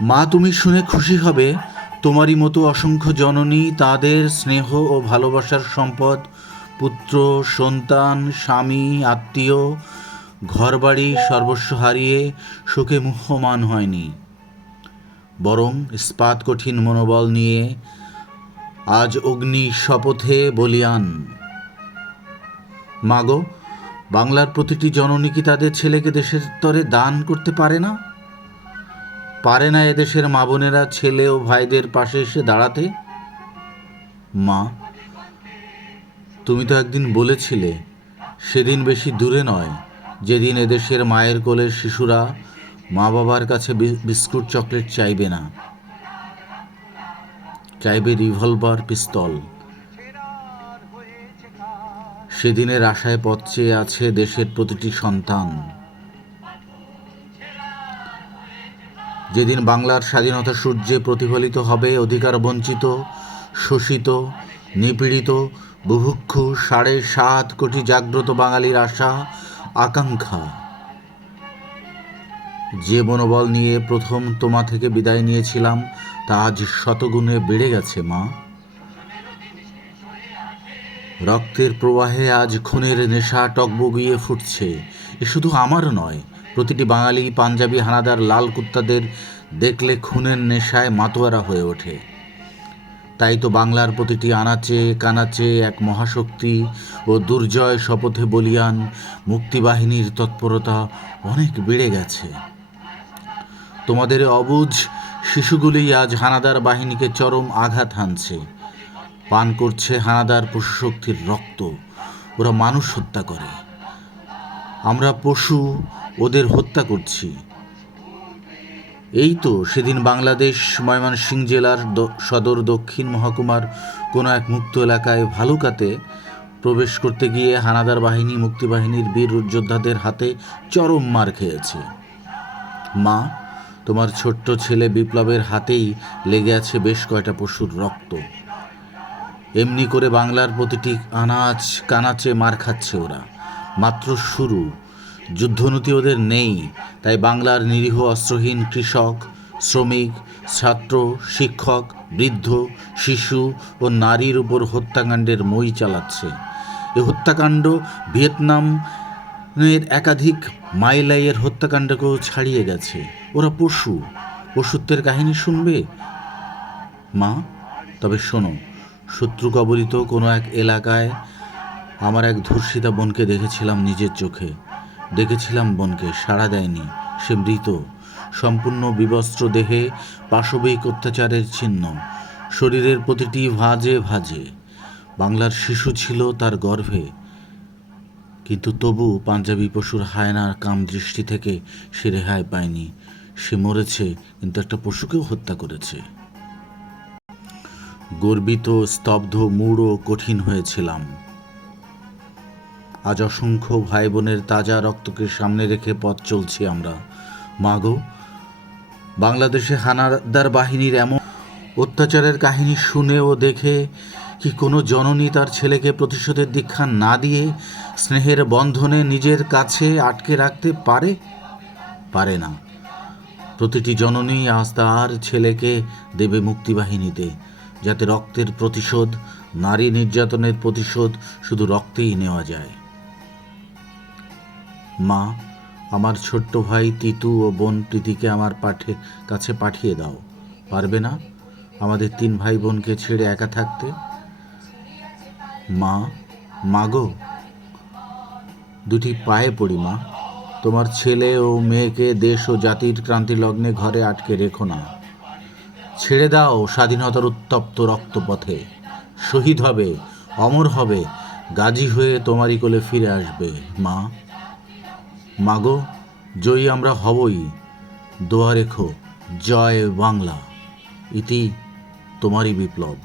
মা, তুমি শুনে খুশি হবে, তোমারই মতো অসংখ্য জননী তাদের স্নেহ ও ভালোবাসার সম্পদ পুত্র, সন্তান, স্বামী, আত্মীয়, ঘরবাড়ি সর্বস্ব হারিয়ে শোকে মুহ্যমান হয়নি, বরং ইস্পাত কঠিন মনোবল নিয়ে আজ অগ্নি শপথে বলিয়ান। মাগো, বাংলার প্রতিটি জননী কি তাদের ছেলেকে দেশের তরে দান করতে পারে না? পারে না এদেশের মা বোনেরা ছেলে ও ভাইদের পাশে এসে দাঁড়াতে? মা, তুমি তো একদিন বলেছিলে, সেদিন বেশি দূরে নয় যেদিন এদেশের মায়ের কোলের শিশুরা মা বাবার কাছে বিস্কুট চকলেট চাইবে না, চাইবে রিভলভার, পিস্তল। সেদিনের আশায় পথ চেয়ে আছে দেশের প্রতিটি সন্তান। যেদিন বাংলার স্বাধীনতা সূর্যে প্রতিফলিত হবে অধিকার বঞ্চিত, শোষিত, নিপীড়িত, বুভুক্ষু ৭.৫ কোটি জাগ্রত বাঙালির আশা আকাঙ্ক্ষা। যে মনোবল নিয়ে প্রথম তোমা থেকে বিদায় নিয়েছিলাম তা আজ শতগুণে বেড়ে গেছে মা। রক্তের প্রবাহে আজ খুনের নেশা টগবগিয়ে ফুটছে। এ শুধু আমার নয়, প্রতিটি বাঙালি পাঞ্জাবি হানাদার লাল কুত্তাদের দেখলে খুনের নেশায় মাতোয়ারা হয়ে ওঠে। তাই তো বাংলার প্রতিটি আনাচে কানাচে এক মহাশক্তি ও দুর্জয় শপথে বলিয়ান মুক্তিবাহিনীর তৎপরতা অনেক বেড়ে গেছে। তোমাদের অবুঝ শিশুগুলি আজ হানাদার বাহিনীকে চরম আঘাত হানছে, পান করছে হানাদার পশুশক্তির রক্ত। ওরা মানুষ হত্যা করে, আমরা পশু ওদের হত্যা করছি। এই তো সেদিন বাংলাদেশ ময়মনসিংহ জেলার সদর দক্ষিণ মহকুমার কোনো এক মুক্ত এলাকায় ভালুকাতে প্রবেশ করতে গিয়ে হানাদার বাহিনী মুক্তিবাহিনীর বীর যোদ্ধাদের হাতে চরম মার খেয়েছে। মা, তোমার ছোট্ট ছেলে বিপ্লবের হাতেই লেগে আছে বেশ কয়টা পশুর রক্ত। এমনি করে বাংলার প্রতিটি আনাচ কানাচে মার খাচ্ছে ওরা। মাত্র শুরু, যুদ্ধনীতি ওদের নেই। তাই বাংলার নিরীহ অস্ত্রহীন কৃষক, শ্রমিক, ছাত্র, শিক্ষক, বৃদ্ধ, শিশু ও নারীর উপর হত্যাকাণ্ডের মই চালাচ্ছে। এ হত্যাকাণ্ড ভিয়েতনামের একাধিক মাইলাইয়ের হত্যাকাণ্ডকেও ছাড়িয়ে গেছে। ওরা পশু, পশুত্বের কাহিনী শুনবে মা? তবে শোনো, শত্রু কবলিত কোনো এক এলাকায় আমার এক ধর্ষিতা বোনকে দেখেছিলাম নিজের চোখে। দেখেছিলাম বোনকে, সাড়া দেয়নি, সে মৃত, সম্পূর্ণ বিবস্ত্র দেহে পাশবিক অত্যাচারের চিহ্ন, শরীরের প্রতিটি ভাঁজে ভাঁজে। বাংলার শিশু ছিল তার গর্ভে, কিন্তু তবু পাঞ্জাবি পশুর হায়নার কাম দৃষ্টি থেকে সে রেহাই পায়নি। সে মরেছে, কিন্তু একটা পশুকেও হত্যা করেছে। গর্বিত, স্তব্ধ, মূঢ়, কঠিন হয়েছিলাম। আজ অসংখ্য ভাই বোনের তাজা রক্তকে সামনে রেখে পথ চলছি আমরা। মাগো, বাংলাদেশে হানাদার বাহিনীর এমন অত্যাচারের কাহিনী শুনে ও দেখে কি কোনো জননী তার ছেলেকে প্রতিশোধের দীক্ষা না দিয়ে স্নেহের বন্ধনে নিজের কাছে আটকে রাখতে পারে? পারে না। প্রতিটি জননী আজ তার ছেলেকে দেবে মুক্তিবাহিনীতে, যাতে রক্তের প্রতিশোধ, নারী নির্যাতনের প্রতিশোধ শুধু রক্তেই নেওয়া যায়। মা, আমার ছোট্ট ভাই তিতু ও বোন প্রীতিকে আমার কাছে পাঠিয়ে দাও। পারবে না আমাদের 3 ভাই বোনকে ছেড়ে একা থাকতে? মা, মাগো, দুটি পায়ে পড়ি মা। তোমার ছেলে ও মেয়েকে দেশ ও জাতির ক্রান্তি লগ্নে ঘরে আটকে রেখো না। ছেড়ে দাও স্বাধীনতার উত্তপ্ত রক্তপথে। শহীদ হবে, অমর হবে, গাজী হয়ে তোমারই কোলে ফিরে আসবে। মা, মাগো, জয়ী আমরা হবই। দোয়া রেখো, জয় বাংলা। ইতি তোমারই বিপ্লব।